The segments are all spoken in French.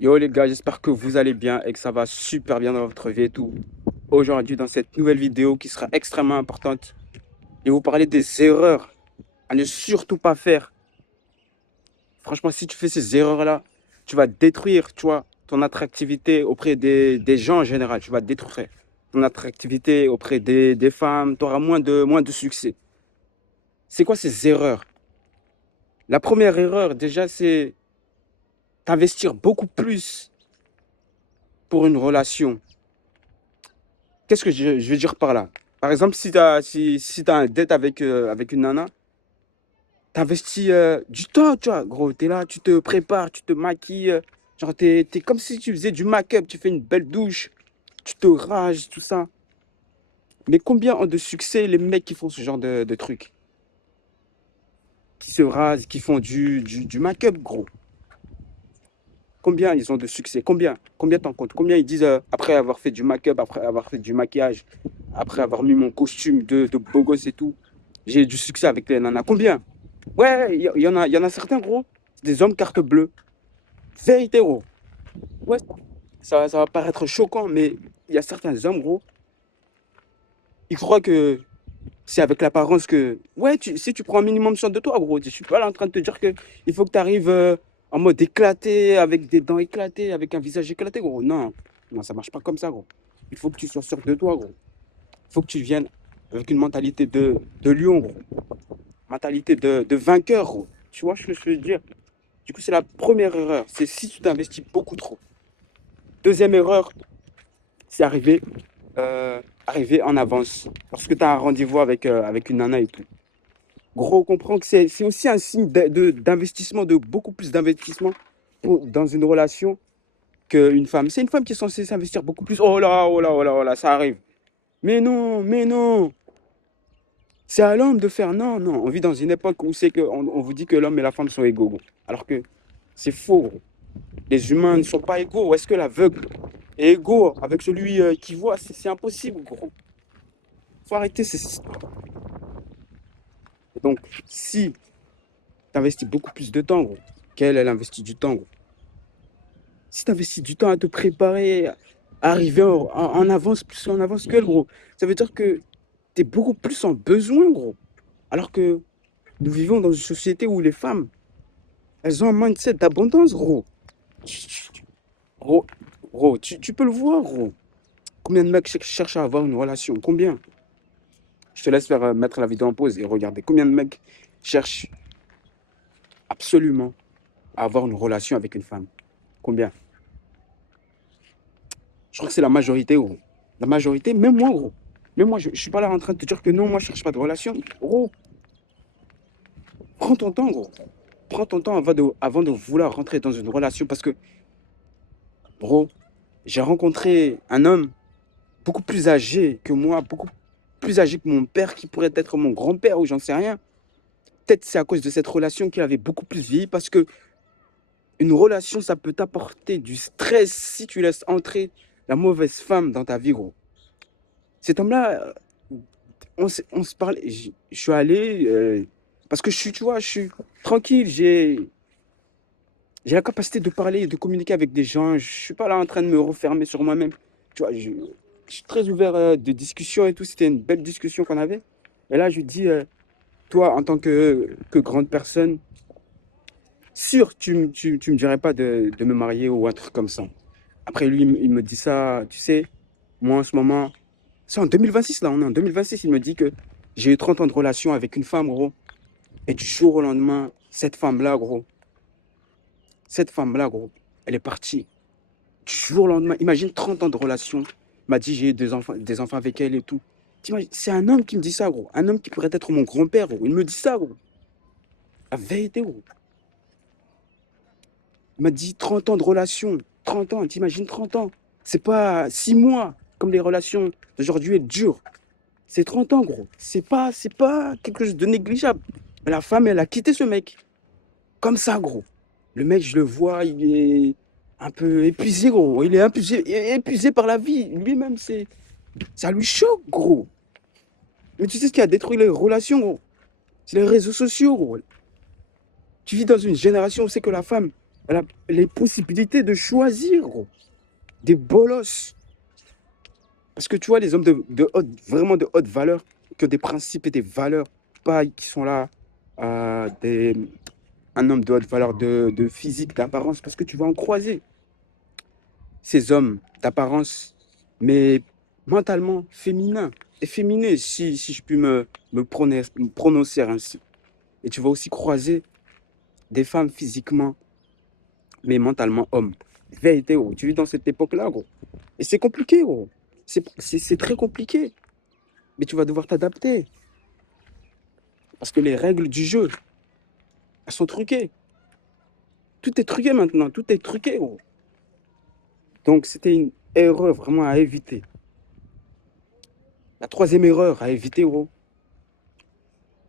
Yo les gars, j'espère que vous allez bien et que ça va super bien dans votre vie et tout. Aujourd'hui, dans cette nouvelle vidéo qui sera extrêmement importante, je vais vous parler des erreurs à ne surtout pas faire. Franchement, si tu fais ces erreurs-là, tu vas détruire, tu vois, ton attractivité auprès des gens en général. Tu vas détruire ton attractivité auprès des femmes. Tu auras moins de succès. C'est quoi ces erreurs? La première erreur, déjà, c'est t'investir beaucoup plus pour une relation. Qu'est-ce que je veux dire par là? Par exemple, si t'as un date avec une nana, t'investis du temps, tu vois, gros. T'es là, tu te prépares, tu te maquilles. Genre, t'es comme si tu faisais du make-up, tu fais une belle douche, tu te rases, tout ça. Mais combien ont de succès les mecs qui font ce genre de trucs? Qui se rasent, qui font du make-up, gros. Combien ils ont de succès? Combien t'en comptes? Combien ils disent après avoir fait du make-up, après avoir fait du maquillage, après avoir mis mon costume de beau gosse et tout, j'ai eu du succès avec les nanas. Combien? Ouais, il y en a certains, gros. C'est des hommes carte bleue. Vérité, gros. Ouais, ça va paraître choquant, mais il y a certains hommes, gros, ils croient que c'est avec l'apparence que. Ouais, si tu prends un minimum soin de toi, gros, je suis pas là en train de te dire que il faut que tu arrives en mode éclaté, avec des dents éclatées, avec un visage éclaté, gros. Non, non, ça marche pas comme ça, gros. Il faut que tu sois sûr de toi, gros. Il faut que tu viennes avec une mentalité de lion, gros. Mentalité de vainqueur, gros. Tu vois ce que je veux dire? Du coup, c'est la première erreur. C'est si tu t'investis beaucoup trop. Deuxième erreur, c'est arriver en avance. Parce que tu as un rendez-vous avec une nana et tout. Gros, comprends que c'est aussi un signe d'investissement, de beaucoup plus d'investissement dans une relation qu'une femme. C'est une femme qui est censée s'investir beaucoup plus. Oh là, oh là, oh là, oh là, ça arrive. Mais non, mais non. C'est à l'homme de faire. Non, non. On vit dans une époque où c'est qu'on on vous dit que l'homme et la femme sont égaux, gros. Alors que c'est faux, gros. Les humains ne sont pas égaux. Où est-ce que l'aveugle est égaux avec celui qui voit? C'est impossible, gros. Faut arrêter ces histoires. Et donc, si tu investis beaucoup plus de temps, gros, qu'elle, elle investit du temps, gros. Si tu investis du temps à te préparer, à arriver en avance, plus en avance qu'elle, gros, ça veut dire que tu es beaucoup plus en besoin, gros. Alors que nous vivons dans une société où les femmes, elles ont un mindset d'abondance, gros. Gros, gros, tu peux le voir, gros. Combien de mecs cherchent à avoir une relation? Combien? Je te laisse faire mettre la vidéo en pause et regarder. Combien de mecs cherchent absolument à avoir une relation avec une femme? Combien? Je crois que c'est la majorité, gros. La majorité, même moi, gros. Même moi, je ne suis pas là en train de te dire que non, moi, je cherche pas de relation. Gros, prends ton temps, gros. Prends ton temps avant de vouloir rentrer dans une relation parce que, gros, j'ai rencontré un homme beaucoup plus âgé que moi, beaucoup plus âgé que mon père, qui pourrait être mon grand-père ou j'en sais rien. Peut-être c'est à cause de cette relation qu'il avait beaucoup plus vieilli parce que une relation, ça peut t'apporter du stress si tu laisses entrer la mauvaise femme dans ta vie, gros. Cet homme-là, on se parle. Je suis allé parce que tu vois, je suis tranquille. J'ai la capacité de parler et de communiquer avec des gens. Je suis pas là en train de me refermer sur moi-même. Tu vois, je suis très ouvert de discussion et tout. C'était une belle discussion qu'on avait. Et là, je lui dis, toi, en tant que grande personne, sûr, tu me dirais pas de me marier ou un truc comme ça. Après, lui, il me dit ça, tu sais, moi en ce moment, c'est en 2026 là, on est en 2026, il me dit que j'ai eu 30 ans de relation avec une femme, gros. Et du jour au lendemain, cette femme-là, gros, elle est partie. Du jour au lendemain, imagine 30 ans de relation. Il m'a dit j'ai eu des enfants avec elle et tout. C'est un homme qui me dit ça, gros. Un homme qui pourrait être mon grand-père, gros. Il me dit ça, gros. La vérité, gros. Il m'a dit 30 ans de relation. 30 ans, t'imagines 30 ans. C'est pas 6 mois, comme les relations d'aujourd'hui, elles durent. C'est 30 ans, gros. C'est pas quelque chose de négligeable. Mais la femme, elle a quitté ce mec. Comme ça, gros. Le mec, je le vois, il est un peu épuisé, gros. Il est épuisé par la vie. Lui-même, ça lui choque, gros. Mais tu sais ce qui a détruit les relations, gros? C'est les réseaux sociaux, gros. Tu vis dans une génération où c'est que la femme, Elle a les possibilités de choisir, gros. Des bolosses. Parce que tu vois, les hommes vraiment de haute valeur, qui ont des principes et des valeurs, pas qui sont là, des, un homme de haute valeur de physique, d'apparence, parce que tu vas en croiser ces hommes d'apparence, mais mentalement féminins, efféminés, si je puis me prononcer ainsi. Et tu vas aussi croiser des femmes physiquement, mais mentalement hommes. Vérité, gros. Tu vis dans cette époque-là, gros. Et c'est compliqué, gros. C'est très compliqué. Mais tu vas devoir t'adapter. Parce que les règles du jeu, elles sont truquées. Tout est truqué maintenant. Tout est truqué, gros. Donc, c'était une erreur vraiment à éviter. La troisième erreur à éviter, gros,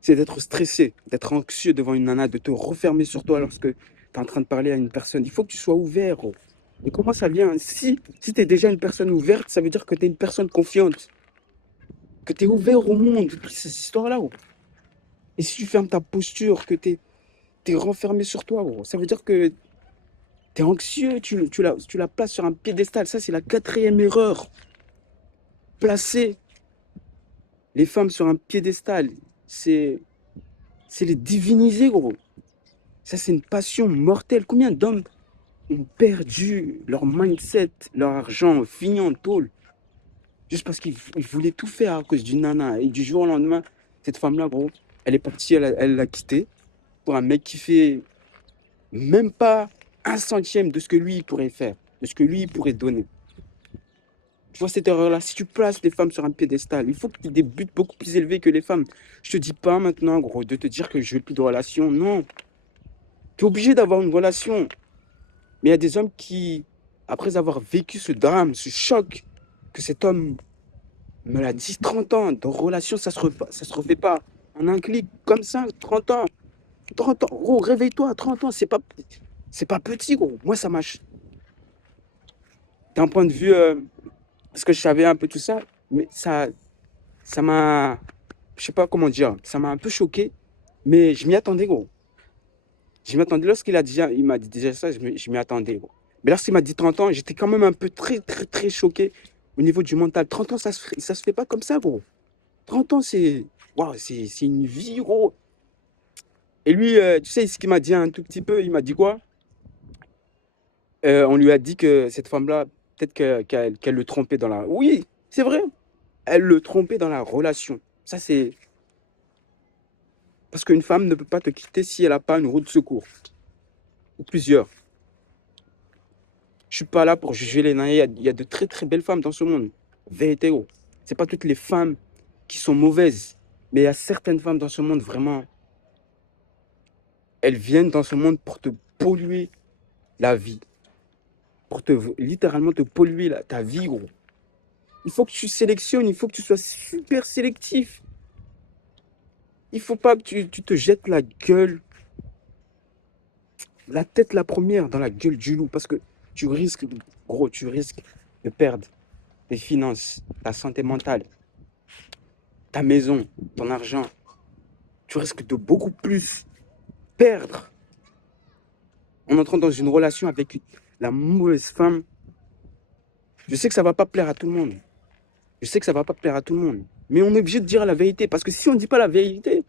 c'est d'être stressé, d'être anxieux devant une nana, de te refermer sur toi lorsque tu es en train de parler à une personne. Il faut que tu sois ouvert, gros. Et comment ça vient? Si tu es déjà une personne ouverte, ça veut dire que tu es une personne confiante, que tu es ouvert au monde, toutes ces histoires-là, gros. Et si tu fermes ta posture, que tu es renfermé sur toi, gros, ça veut dire que tu es anxieux, tu la places sur un piédestal. Ça, c'est la quatrième erreur. Placer les femmes sur un piédestal, c'est les diviniser, gros. Ça, c'est une passion mortelle. Combien d'hommes ont perdu leur mindset, leur argent, fini en tôle, juste parce qu'ils voulaient tout faire à cause d'une nana. Et du jour au lendemain, cette femme-là, gros, elle est partie, elle l'a quitté pour un mec qui fait même pas un centième de ce que lui il pourrait faire, de ce que lui il pourrait donner. Tu vois cette erreur-là, si tu places les femmes sur un piédestal, il faut que tu aies des buts beaucoup plus élevés que les femmes. Je te dis pas maintenant, gros, de te dire que je veux plus de relation. Non, tu es obligé d'avoir une relation. Mais il y a des hommes qui, après avoir vécu ce drame, ce choc, que cet homme me l'a dit, 30 ans de relation, ça se refait pas en un clic, comme ça, 30 ans. 30 ans, gros, réveille-toi, 30 ans, c'est pas petit, gros. Moi, ça m'a, d'un point de vue, parce que je savais un peu tout ça, mais ça m'a, je sais pas comment dire, ça m'a un peu choqué, mais je m'y attendais, gros. Je m'y attendais, il m'a dit déjà ça, je m'y attendais, gros. Mais lorsqu'il m'a dit 30 ans, j'étais quand même un peu très, très, très choqué au niveau du mental. 30 ans, ça se fait pas comme ça, gros. 30 ans, waouh, c'est une vie, gros. Et lui, tu sais ce qu'il m'a dit un tout petit peu, il m'a dit quoi? On lui a dit que cette femme-là, peut-être qu'elle le trompait dans la... Oui, c'est vrai, elle le trompait dans la relation. Ça, c'est... Parce qu'une femme ne peut pas te quitter si elle n'a pas une roue de secours. Ou plusieurs. Je suis pas là pour juger les nains. Il y a de très très belles femmes dans ce monde. Vérité, gros. C'est pas toutes les femmes qui sont mauvaises. Mais il y a certaines femmes dans ce monde, vraiment, elles viennent dans ce monde pour te polluer la vie. Pour te littéralement te polluer ta vie, gros. Il faut que tu sélectionnes, il faut que tu sois super sélectif. Il faut pas que tu te jettes la gueule, la tête la première dans la gueule du loup. Parce que tu risques, gros, tu risques de perdre tes finances, ta santé mentale, ta maison, ton argent. Tu risques de beaucoup plus perdre en entrant dans une relation avec la mauvaise femme. Je sais que ça va pas plaire à tout le monde. Je sais que ça va pas plaire à tout le monde. Mais on est obligé de dire la vérité. Parce que si on ne dit pas la vérité,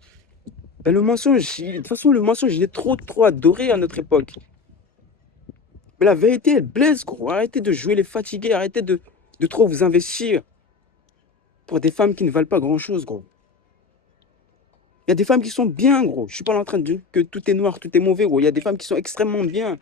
ben le mensonge, de toute façon, le mensonge, il est trop, trop adoré à notre époque. Mais la vérité, elle blesse, gros. Arrêtez de jouer les fatigués. Arrêtez de trop vous investir pour des femmes qui ne valent pas grand-chose, gros. Il y a des femmes qui sont bien, gros. Je suis pas en train de dire que tout est noir, tout est mauvais, gros. Il y a des femmes qui sont extrêmement bien.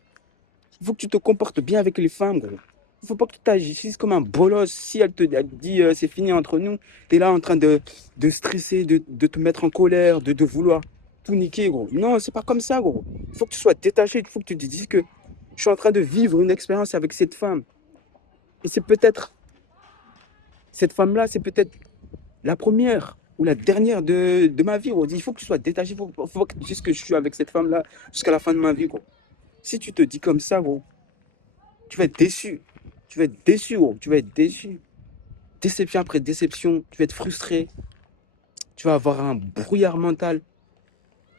Il faut que tu te comportes bien avec les femmes, gros. Il faut pas que tu t'agisses comme un bolos. Si elle te dit c'est fini entre nous, tu es là en train de stresser, de te mettre en colère, de vouloir tout niquer, gros. Non, c'est pas comme ça, gros. Il faut que tu sois détaché. Il faut que tu te dises que je suis en train de vivre une expérience avec cette femme. Et c'est peut-être, cette femme-là, c'est peut-être la première ou la dernière de ma vie, gros. Il faut que tu sois détaché. Faut que tu dises que je suis avec cette femme-là jusqu'à la fin de ma vie, gros. Si tu te dis comme ça, gros, tu vas être déçu. Tu vas être déçu, gros. Tu vas être déçu. Déception après déception. Tu vas être frustré. Tu vas avoir un brouillard mental.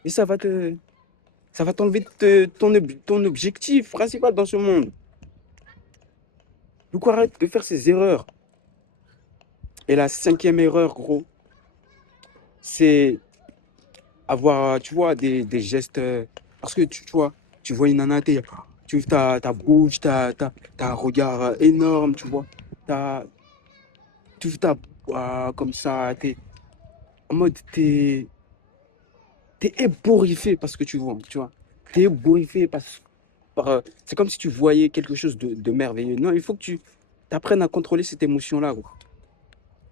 Et ça va te... Ça va t'enlever ton objectif principal dans ce monde. Donc arrête de faire ces erreurs. Et la cinquième erreur, gros, c'est avoir, tu vois, des gestes. Parce que tu vois, tu vois une nana, tu ouvres ta bouche, t'as un regard énorme, tu vois. T'as, tu ouvres ta comme ça, en mode, t'es ébouriffé parce que tu vois, tu vois. T'es ébouriffé c'est comme si tu voyais quelque chose de merveilleux. Non, il faut que tu apprennes à contrôler cette émotion-là, gros.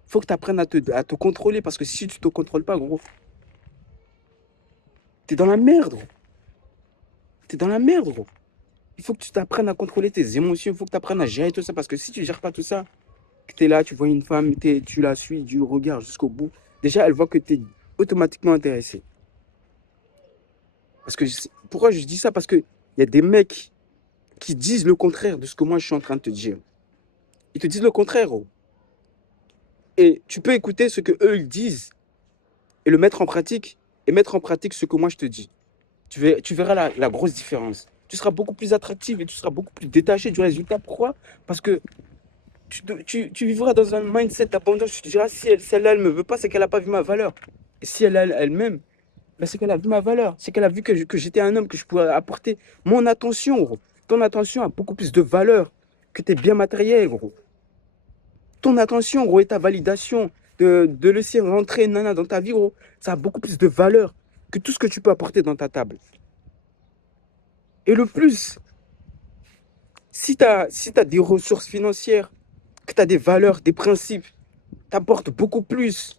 Il faut que tu apprennes à te contrôler parce que si tu te contrôles pas, gros, t'es dans la merde, gros. T'es dans la merde, gros. Il faut que tu t'apprennes à contrôler tes émotions. Il faut que tu apprennes à gérer tout ça parce que si tu gères pas tout ça, que tu es là, tu vois une femme, tu la suis du regard jusqu'au bout. Déjà, elle voit que tu es automatiquement intéressé. Parce que pourquoi je dis ça? Parce qu'il y a des mecs qui disent le contraire de ce que moi je suis en train de te dire. Ils te disent le contraire, gros. Et tu peux écouter ce que eux ils disent et le mettre en pratique et mettre en pratique ce que moi je te dis. Tu verras la grosse différence. Tu seras beaucoup plus attractif et tu seras beaucoup plus détaché du résultat. Pourquoi? Parce que tu vivras dans un mindset d'abondance. Tu te diras, si celle-là, elle ne me veut pas, c'est qu'elle n'a pas vu ma valeur. Et si elle-même, ben, c'est qu'elle a vu ma valeur. C'est qu'elle a vu que j'étais un homme, que je pouvais apporter mon attention, gros. Ton attention a beaucoup plus de valeur que tes biens matériels, gros. Ton attention, gros, et ta validation de laisser rentrer une nana dans ta vie, gros, ça a beaucoup plus de valeur que tout ce que tu peux apporter dans ta table. Et le plus, si t'as des ressources financières, que tu as des valeurs, des principes, t'apportes beaucoup plus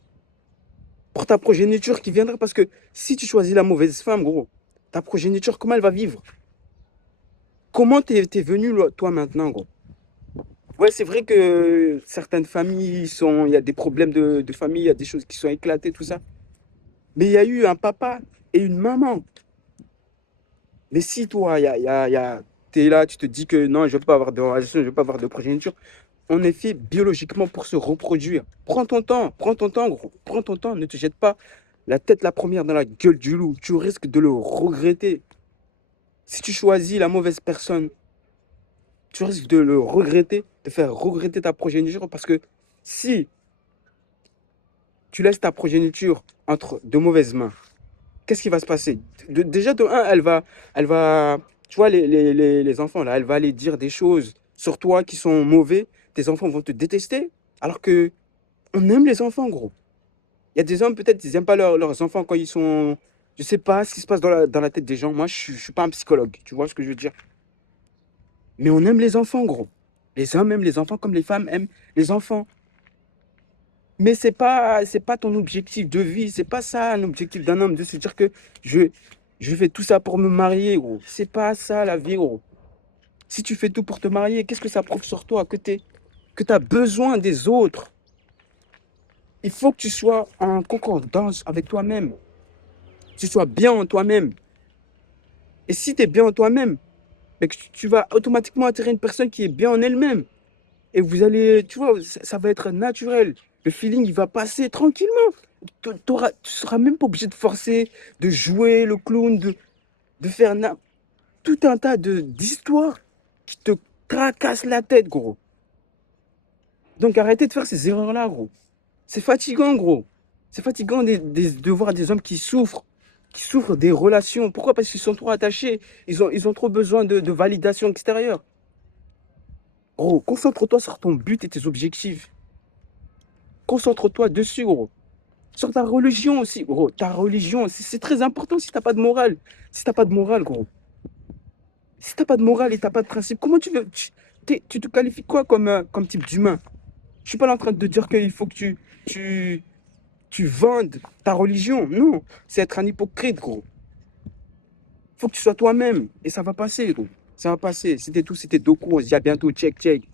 pour ta progéniture qui viendra. Parce que si tu choisis la mauvaise femme, gros, ta progéniture, comment elle va vivre? Comment t'es venu, toi, maintenant, gros? Ouais, c'est vrai que certaines familles il y a des problèmes de famille, il y a des choses qui sont éclatées, tout ça. Mais il y a eu un papa et une maman. Mais si toi, t'es là, tu te dis que non, je ne veux pas avoir de relation, je ne veux pas avoir de progéniture, on est fait biologiquement pour se reproduire. Prends ton temps, gros. Prends ton temps, ne te jette pas la tête la première dans la gueule du loup. Tu risques de le regretter. Si tu choisis la mauvaise personne, tu risques de le regretter, de faire regretter ta progéniture. Parce que si tu laisses ta progéniture entre de mauvaises mains, qu'est-ce qui va se passer? Déjà, de un, tu vois, les enfants, là, elle va aller dire des choses sur toi qui sont mauvais. Tes enfants vont te détester. Alors que on aime les enfants, gros. Il y a des hommes, peut-être, ils n'aiment pas leurs enfants quand ils sont. Je sais pas ce qui se passe dans la tête des gens. Moi, je ne suis pas un psychologue. Tu vois ce que je veux dire? Mais on aime les enfants, gros. Les hommes aiment les enfants comme les femmes aiment les enfants. Mais c'est pas ton objectif de vie. C'est pas ça un objectif d'un homme de se dire que je, je fais tout ça pour me marier, gros. C'est pas ça la vie, gros. Si tu fais tout pour te marier, qu'est-ce que ça prouve sur toi? Que tu as besoin des autres. Il faut que tu sois en concordance avec toi-même. Que tu sois bien en toi-même. Et si tu es bien en toi-même, ben, que tu vas automatiquement attirer une personne qui est bien en elle-même. Et vous allez, tu vois, ça va être naturel. Le feeling, il va passer tranquillement. Tu seras même pas obligé de forcer, de jouer le clown, de faire tout un tas d'histoires qui te tracassent la tête, gros. Donc arrêtez de faire ces erreurs-là, gros. C'est fatigant, gros. C'est fatigant de voir des hommes qui souffrent des relations. Pourquoi? Parce qu'ils sont trop attachés. Ils ont trop besoin de validation extérieure. Gros, concentre-toi sur ton but et tes objectifs. Concentre-toi dessus, gros. Sur ta religion aussi, gros. Ta religion, c'est très important si t'as pas de morale. Si t'as pas de morale, gros. Si t'as pas de morale et t'as pas de principe, comment tu veux. Tu te qualifies quoi comme type d'humain? Je suis pas là en train de te dire qu'il faut que tu vendes ta religion. Non, c'est être un hypocrite, gros. Faut que tu sois toi-même et ça va passer, gros. Ça va passer. C'était tout, c'était Doku. On se dit à bientôt. Check, check.